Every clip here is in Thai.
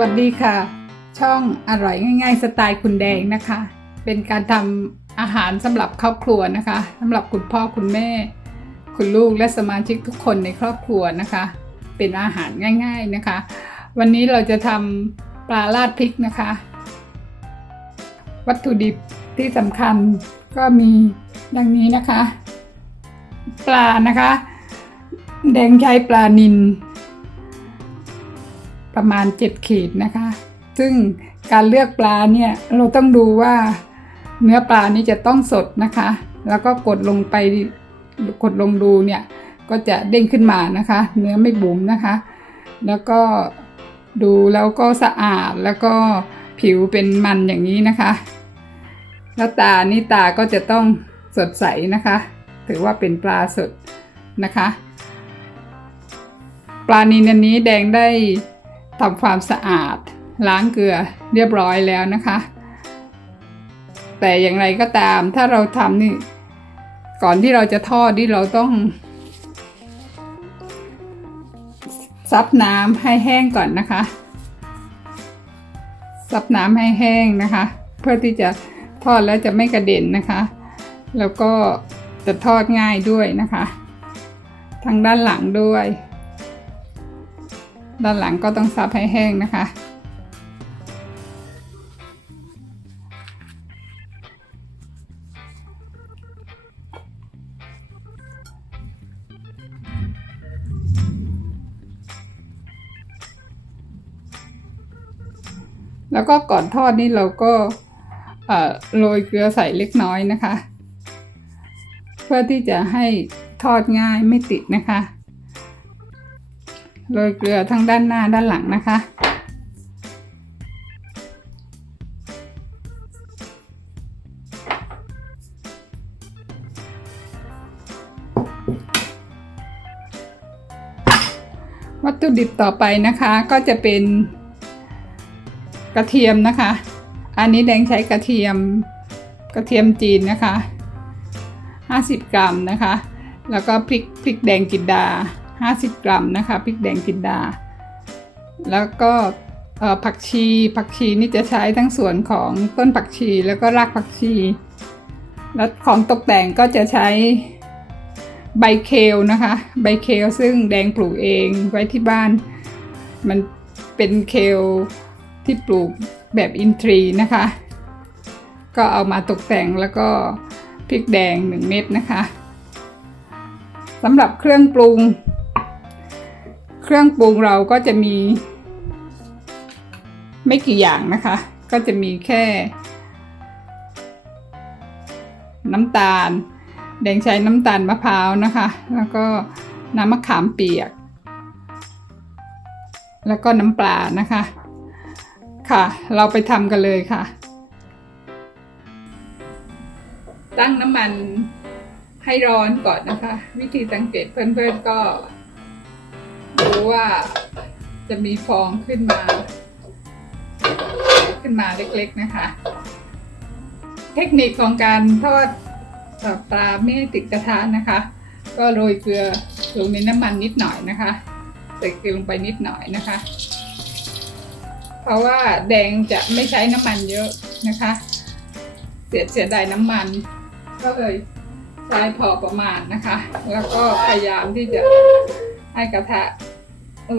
วัสดีค่ะช่องอร่อยง่ายๆสไตล์คุณแดงนะคะเป็นการทำอาหารสำหรับครอบครัวนะคะสำหรับคุณพ่อคุณแม่คุณลูกและสมาชิกทุกคนในครอบครัวนะคะเป็นอาหารง่ายๆนะคะวันนี้เราจะทำปลาราดพริกนะคะวัตถุดิบที่สำคัญก็มีดังนี้นะคะปลานะคะแดงใช้ปลานิลประมาณ7 ขีดนะคะซึ่งการเลือกปลาเนี่ยเราต้องดูว่าเนื้อปลานี้จะต้องสดนะคะแล้วก็กดลงดูเนี่ยก็จะเด้งขึ้นมานะคะเนื้อไม่บุ๋มนะคะแล้วก็ดูแล้วก็สะอาดแล้วก็ผิวเป็นมันอย่างนี้นะคะแล้วตาก็จะต้องสดใสนะคะถือว่าเป็นปลาสดนะคะปลานิลอันนี้แดงได้ทำความสะอาดล้างเกลือเรียบร้อยแล้วนะคะแต่อย่างไรก็ตามถ้าเราทำนี่ก่อนที่เราจะทอดนี่เราต้องซับน้ำให้แห้งก่อนนะคะซับน้ำให้แห้งนะคะเพื่อที่จะทอดแล้วจะไม่กระเด็นนะคะแล้วก็จะทอดง่ายด้วยนะคะทางด้านหลังด้วยด้านหลังก็ต้องซับให้แห้งนะคะแล้วก็ก่อนทอดนี่เราก็โรยเกลือใส่เล็กน้อยนะคะเพื่อที่จะให้ทอดง่ายไม่ติดนะคะโรยเกลือทั้งด้านหน้าด้านหลังนะคะวัตถุดิบต่อไปนะคะก็จะเป็นกระเทียมนะคะอันนี้แดงใช้กระเทียมจีนนะคะ50 กรัมนะคะแล้วก็พริกแดงจินดา50 กรัมนะคะพริกแดงจินดาแล้วก็ผักชีนี่จะใช้ทั้งส่วนของต้นผักชีแล้วก็รากผักชีแล้วของตกแต่งก็จะใช้ใบเคลนะคะใบเคลซึ่งแดงปลูกเองไว้ที่บ้านมันเป็นเคลที่ปลูกแบบอินทรีนะคะก็เอามาตกแต่งแล้วก็พริกแดง1 เม็ดนะคะสำหรับเครื่องปรุงเราก็จะมีไม่กี่อย่างนะคะก็จะมีแค่น้ำตาลแดงใช้น้ำตาลมะพร้าวนะคะแล้วก็น้ำมะขามเปียกแล้วก็น้ำปลานะคะค่ะเราไปทำกันเลยค่ะตั้งน้ำมันให้ร้อนก่อนนะคะวิธีสังเกตเพื่อนๆก็ดูว่าจะมีฟองขึ้นมาเล็กๆนะคะเทคนิคของการทอดปลาไม่ให้ติดกระทะนะคะก็โรยเกลือลงในน้ำมันนิดหน่อยนะคะใส่เกลือลงไปนิดหน่อยนะคะเพราะว่าแดงจะไม่ใช้น้ำมันเยอะนะคะเสียดายน้ำมันก็เลยใช้พอประมาณนะคะแล้วก็พยายามที่จะให้กระทะ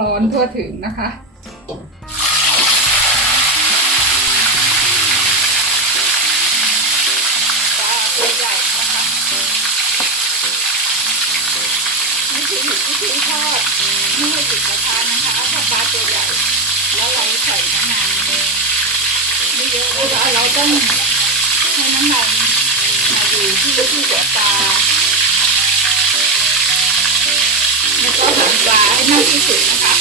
ร้อนทั่วถึงนะคะปลาตัวใหญ่นะคะวิธีทอดไม่ให้ติดกระทะนะคะถ้าปลาตัวใหญ่แล้วเราใส่น้ำมันไม่เยอะนะคะเราต้องให้น้ำมันมาอยู่ที่หัวปลาแล้วก็หั่นปลาให้มากที่สุดนะคะ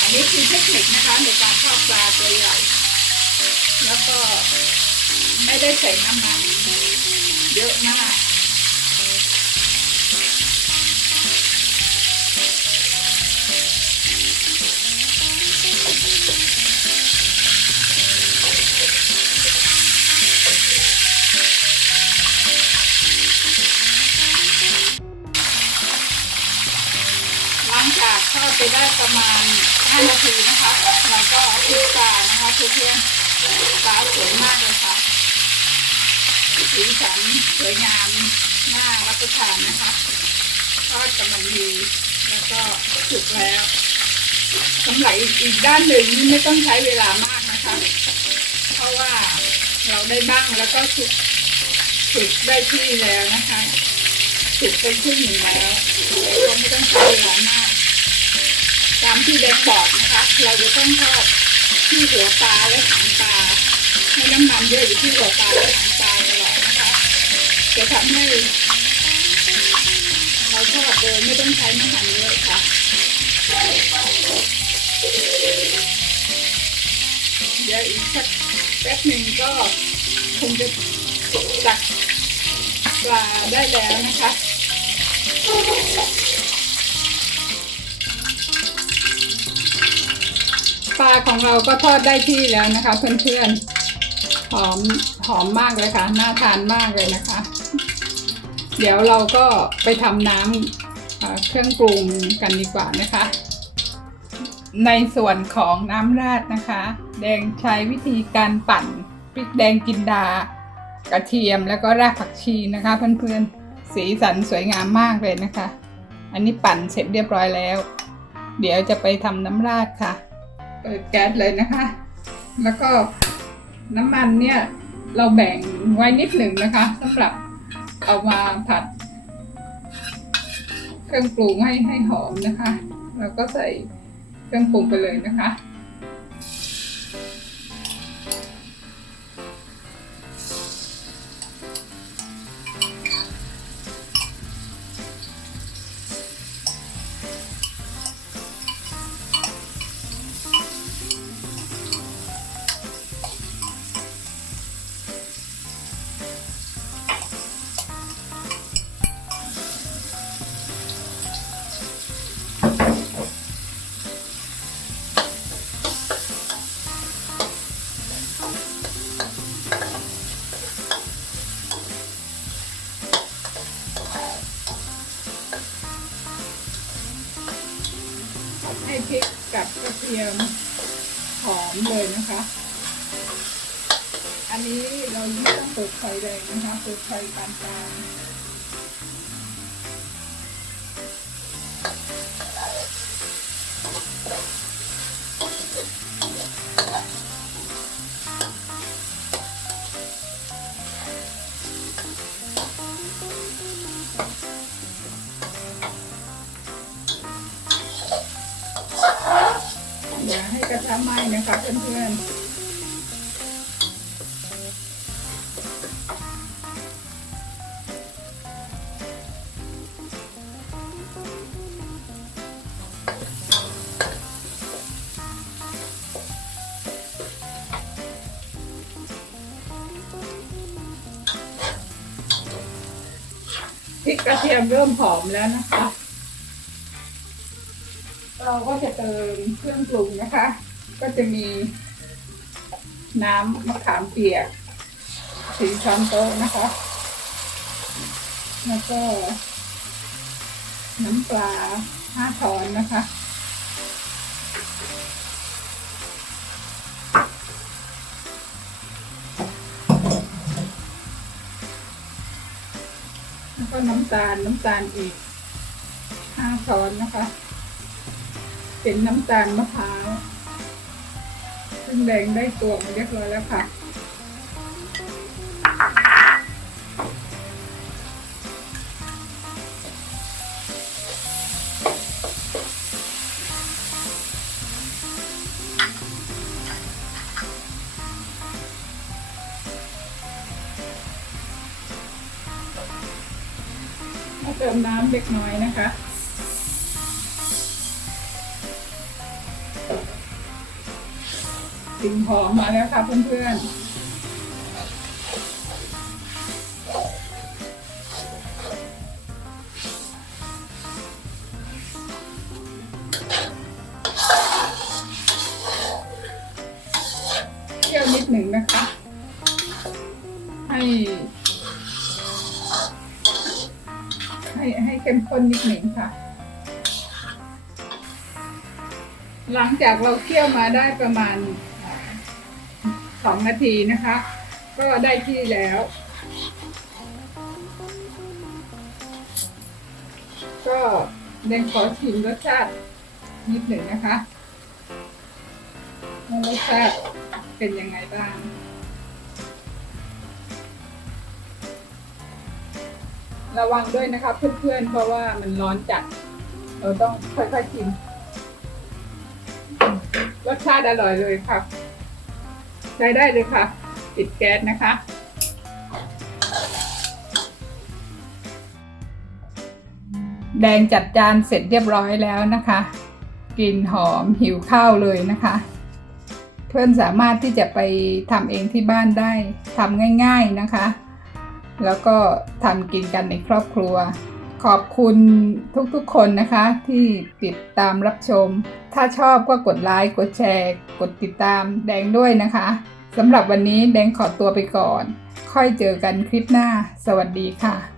อันนี้คือเทคนิคนะคะในการทอดปลาตัวใหญ่แล้วก็ไม่ได้ใส่น้ำมันเยอะมากหลังจากทอด ไปได้ประมาณ5 นาทีนะคะแล้วก็พริกปลานะคะเพื่อนๆปลาสวยมากเลยค่ะสีสันสวยงามน่ารับประทานนะคะทอดกำลังดีแล้วก็สุกแล้วสำหรับอีกด้านหนึ่งนี่ไม่ต้องใช้เวลามากนะคะเพราะว่าเราได้บ้างแล้วก็สุกได้ที่แล้วนะคะสุกไปครึ่งหนึ่งแล้วก็ไม่ต้องใช้เวลามากตามที่แดงบอกนะคะเราจะต้องทอดที่หัวปลาและหางปลาให้น้ำมันเยอะอยู่ที่หัวปลาและหางปลาตลอดนะคะจะทำให้เราทอดโดยไม่ต้องใช้น้ำมันเยอะค่ะเดี๋ยวอีกสักแป๊บหนึ่งก็คงจะตักปลาได้แล้วนะคะปลาของเราก็ทอดได้ที่แล้วนะคะเพื่อนๆหอมมากเลยค่ะน่าทานมากเลยนะคะเดี๋ยวเราก็ไปทำน้ำเครื่องปรุงกันดีกว่านะคะในส่วนของน้ำราดนะคะแดงใช้วิธีการปั่นพริกแดงจินดากระเทียมแล้วก็รากผักชีนะคะเพื่อนๆสีสันสวยงามมากเลยนะคะอันนี้ปั่นเสร็จเรียบร้อยแล้วเดี๋ยวจะไปทำน้ำราดค่ะเปิดแก๊สเลยนะคะแล้วก็น้ำมันเนี่ยเราแบ่งไว้นิดหนึ่งนะคะสำหรับเอามาผัดเครื่องปรุงให้หอมนะคะแล้วก็ใส่เครื่องปรุงไปเลยนะคะให้พริกกับกระเทียมหอมเลยนะคะอันนี้เราไม่ต้องเปิดไฟแรงนะคะเปิดไฟปานกลางอย่าให้กระทะไหม้นะคะเพื่อนๆพริกกระเทียมเริ่มหอมแล้วนะคะเราก็จะเติมเครื่องปรุงนะคะก็จะมีน้ำมะขามเปียก4 ช้อนโต๊ะนะคะแล้วก็น้ำปลา5 ช้อนนะคะแล้วก็น้ำตาลอีก5 ช้อนนะคะเป็นน้ำตาลมะพร้าวซึ่งแดงได้ตวงมาเรียบร้อยแล้วค่ะเติมน้ำเล็กน้อยนะคะกลิ่นหอมมาแล้วค่ะเพื่อนๆเคี่ยวนิดหนึ่งนะคะให้เข้มข้นนิดหนึ่งค่ะ หลังจากเราเคี่ยวมาได้ประมาณ2 นาทีนะคะ ก็ได้ที่แล้ว ก็แดงขอชิมรสชาตินิดหนึ่งนะคะว่ารสชาติเป็นยังไงบ้าง ระวังด้วยนะคะเพื่อนๆเพราะว่ามันร้อนจัดเราต้องค่อยๆกินรสชาติอร่อยเลยค่ะใช้ได้เลยค่ะปิดแก๊สนะคะแดงจัดจานเสร็จเรียบร้อยแล้วนะคะกลิ่นหอมหิวข้าวเลยนะคะเพื่อนสามารถที่จะไปทำเองที่บ้านได้ทำง่ายๆนะคะแล้วก็ทำกินกันในครอบครัวขอบคุณทุกๆคนนะคะที่ติดตามรับชมถ้าชอบก็กดไลค์กดแชร์กดติดตามแดงด้วยนะคะสำหรับวันนี้แดงขอตัวไปก่อนค่อยเจอกันคลิปหน้าสวัสดีค่ะ